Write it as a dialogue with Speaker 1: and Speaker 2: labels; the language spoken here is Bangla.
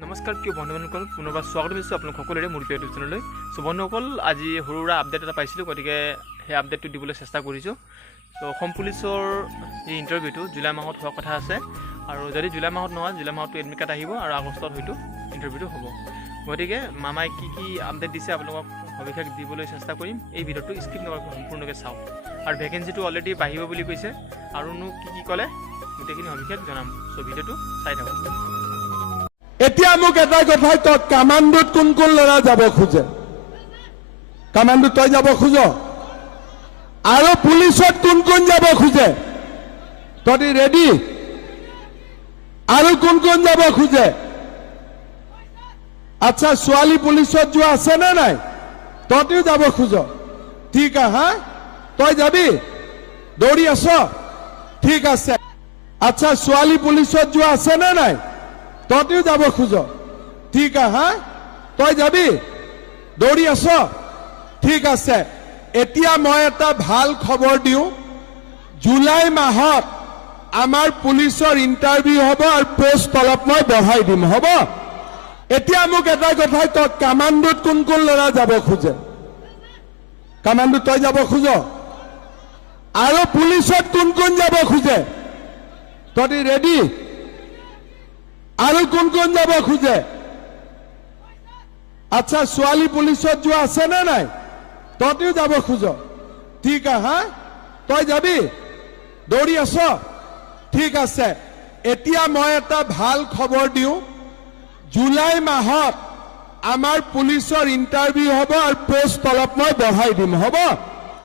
Speaker 1: নমস্কাৰ, প্ৰিয় বন্ধু বান্ধৱসকল পুনৰবাৰ স্বাগতম জনাইছোঁ আপোনালোক সকলোৰে মোৰ প্ৰিয় ইউটিউব চেনেললৈ চ' বন্ধুসকল আজি সৰু সুৰা আপডেট এটা পাইছিলোঁ, গতিকে সেই আপডেটটো দিবলৈ চেষ্টা কৰিছোঁ। চ' অসম পুলিচৰ যি ইণ্টাৰভিউটো, জুলাই মাহত হোৱা কথা আছে। আৰু যদি জুলাই মাহত নহয়, জুলাই মাহতো এডমিট কাৰ্ড আহিব আৰু আগষ্টত হয়তো ইণ্টাৰভিউটো হ'ব। গতিকে মামাই কি কি আপডেট দিছে আপোনালোকক সবিশেষ দিবলৈ চেষ্টা কৰিম। এই ভিডিঅ'টো স্কিপ নকৰাকৈ সম্পূৰ্ণকৈ চাওক। আৰু ভেকেঞ্চিটো অলৰেডি বাঢ়িব বুলি কৈছে। আৰুনো কি কি ক'লে, গোটেইখিনি সবিশেষ জনাম। চ' ভিডিঅ'টো চাই থাকক।
Speaker 2: এতিয়া মোক এটা কথাই কওক কামাণ্ডোত কোন কোন ল'ৰা যাব খোজে? কামাণ্ডোত তই যাব খোজ? আৰু পুলিচত কোন কোন যাব খোজে? তহঁতি ৰেডি আৰু কোন কোন যাব খোজে? আচ্ছা ছোৱালী পুলিচত যোৱা আছে নে নাই? তহঁতিও যাব খোজ। ঠিক হা তই যাবি? দৌৰি আছ? ঠিক আছে। আচ্ছা ছোৱালী পুলিচত যোৱা আছে নে নাই? তহঁতিও যাব খোজ। ঠিক হা তই যাবি? দৌৰি আছ। ঠিক আছে। এতিয়া মই এটা ভালো খবৰ দিওঁ। জুলাই মাহত আমাৰ পুলিচৰ ইণ্টাৰভিউ হ'ব আৰু পোষ্ট অলপ মই বঢ়াই দিম, হ'ব? এতিয়া মোক এটা কথাই কওক কামাণ্ডোত কোন কোন ল'ৰা যাব খোজে? কামাণ্ডোত তই যাব খোজ। আৰু পুলিচত কোন কোন যাব খোজে? তহঁতি ৰেডি আৰু কোন কোন যাব খোজে? আচ্ছা ছোৱালী পুলিচত যোৱা আছে নে নাই? তহঁতিও যাব খোজ। ঠিক হা তই যাবি? দৌৰি আছ। ঠিক আছে। এতিয়া মই এটা ভাল খবৰ দিওঁ। জুলাই মাহত আমাৰ পুলিচৰ ইণ্টাৰভিউ হ'ব আৰু পোষ্ট অলপ মই বঢ়াই দিম। হ'ব?